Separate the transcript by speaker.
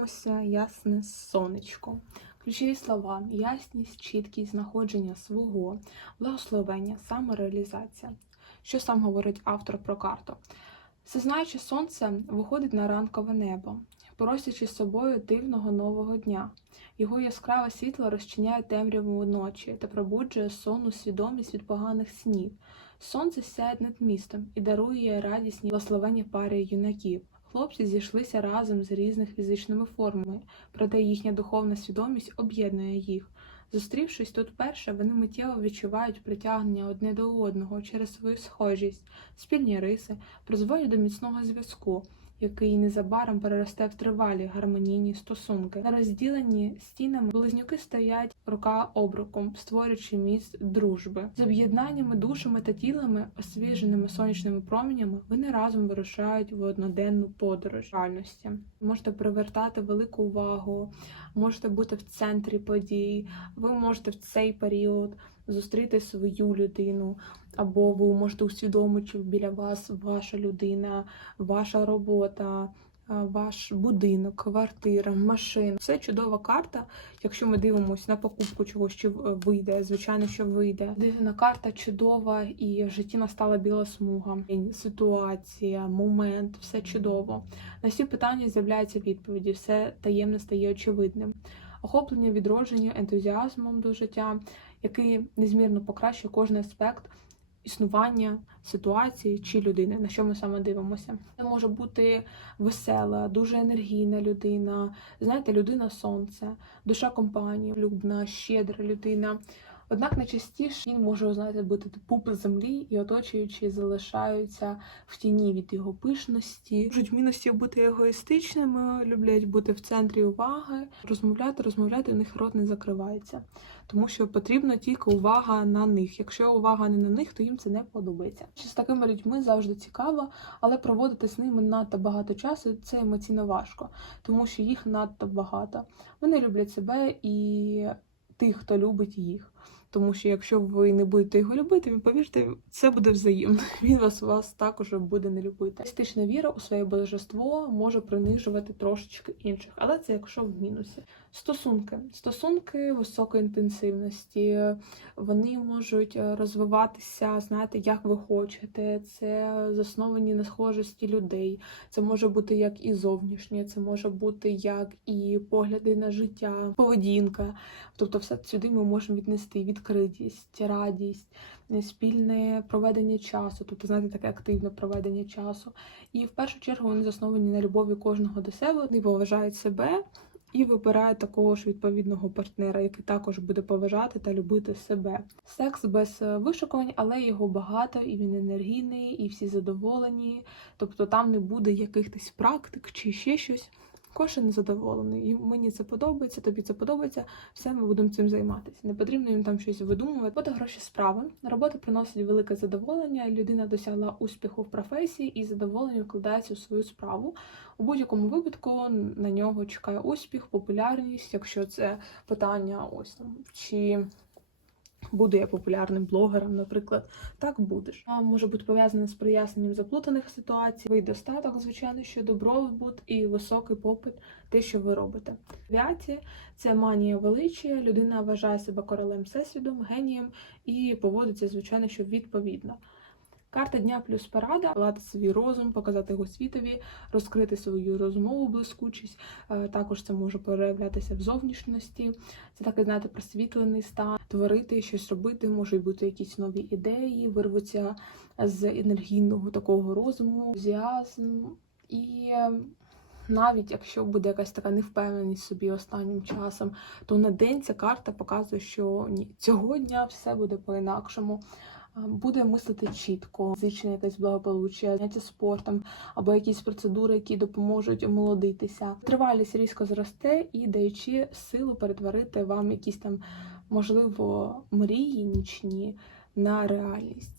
Speaker 1: подивимося ясне сонечко. Ключові слова: ясність, чіткість, знаходження свого, благословення, самореалізація. Що сам говорить автор про карту? Всезнаюче сонце виходить на ранкове небо, поросячи з собою дивного нового дня. Його яскраве світло розчиняє темряву ночі та пробуджує сонну свідомість від поганих снів. Сонце сяє над містом і дарує радісні благословені парі юнаків. Хлопці зійшлися разом з різних фізичними формами, проте їхня духовна свідомість об'єднує їх. Зустрівшись тут перше, вони миттєво відчувають притягнення одне до одного через свою схожість, спільні риси, призводять до міцного зв'язку, який незабаром переросте в тривалі гармонійні стосунки. На розділені стінами близнюки стоять рука об руку, створюючи міст дружби. З об'єднаннями душами та тілами, освіженими сонячними променями, вони разом вирушають в одноденну подорож реальності. Можете привертати велику увагу, можете бути в центрі подій. Ви можете в цей період зустріти свою людину, або ви можете усвідомити, що біля вас ваша людина, ваша робота. Ваш будинок, квартира, машина це чудова карта. Якщо ми дивимося на покупку чогось, чи вийде, звичайно, що вийде. Дивна карта чудова, і в житті настала біла смуга. Ситуація, момент, все чудово. На всі питання з'являються відповіді, все таємне стає очевидним. Охоплення відродження ентузіазмом до життя, який незмірно покращує кожен аспект існування ситуації чи людини, на що ми саме дивимося. Це може бути весела, дуже енергійна людина, знаєте, людина сонце, душа компанії, любна, щедра людина. Однак найчастіше він може знаєте, бути пуп землі і оточуючі залишаються в тіні від його пишності. Можуть в мінусі бути егоїстичними, люблять бути в центрі уваги, розмовляти, розмовляти, у них рот не закривається, тому що потрібна тільки увага на них. Якщо увага не на них, то їм це не подобається. Чи з такими людьми завжди цікаво, але проводити з ними надто багато часу це емоційно важко, тому що їх надто багато. Вони люблять себе і тих, хто любить їх. Тому що якщо ви не будете його любити, повірте, це буде взаємно. Він вас вас також буде не любити. Естична віра у своє божество може принижувати трошечки інших, але це якщо в мінусі. Стосунки, стосунки високої інтенсивності, вони можуть е, розвиватися, знаєте, як ви хочете. Це засновані на схожості людей. Це може бути як і зовнішнє, це може бути як і погляди на життя, поведінка. Тобто, все сюди ми можемо віднести відкритість, радість, спільне проведення часу, тобто, знаєте, таке активне проведення часу. І в першу чергу вони засновані на любові кожного до себе, вони поважають себе. І вибирають такого ж відповідного партнера, який також буде поважати та любити себе. Секс без е, вишукувань, але його багато, і він енергійний, і всі задоволені. Тобто там не буде якихось практик чи ще щось. Кожен задоволений. І мені це подобається, тобі це подобається. Все ми будемо цим займатися. Не потрібно їм там щось видумувати. Робота гроші справи. Робота приносить велике задоволення. Людина досягла успіху в професії і задоволення вкладається у свою справу. У будь-якому випадку на нього чекає успіх, популярність, якщо це питання, ось там чи. Буду я популярним блогером, наприклад, так будеш. А може бути пов'язане з проясненням заплутаних ситуацій, ви достаток, звичайно, що добробут і високий попит, те, що ви робите. Авіація це манія величі, людина вважає себе королем всесвідом, генієм і поводиться, звичайно, що відповідно. Карта дня плюс порада, лати свій розум, показати його світові, розкрити свою розмову, блискучість. Е, Також це може проявлятися в зовнішності. Це такий, знаєте, просвітлений стан, творити щось робити, можуть бути якісь нові ідеї, вирвуться з енергійного такого розуму, ентузіазм і. е, Навіть якщо буде якась така невпевненість собі останнім часом, то на день ця карта показує, що ні, цього дня все буде по-інакшому. Буде мислити чітко, фізичне якесь благополуччя, заняття спортом або якісь процедури, які допоможуть омолодитися. Тривалість різко зросте і даючи силу перетворити вам якісь там, можливо, мрії нічні на реальність.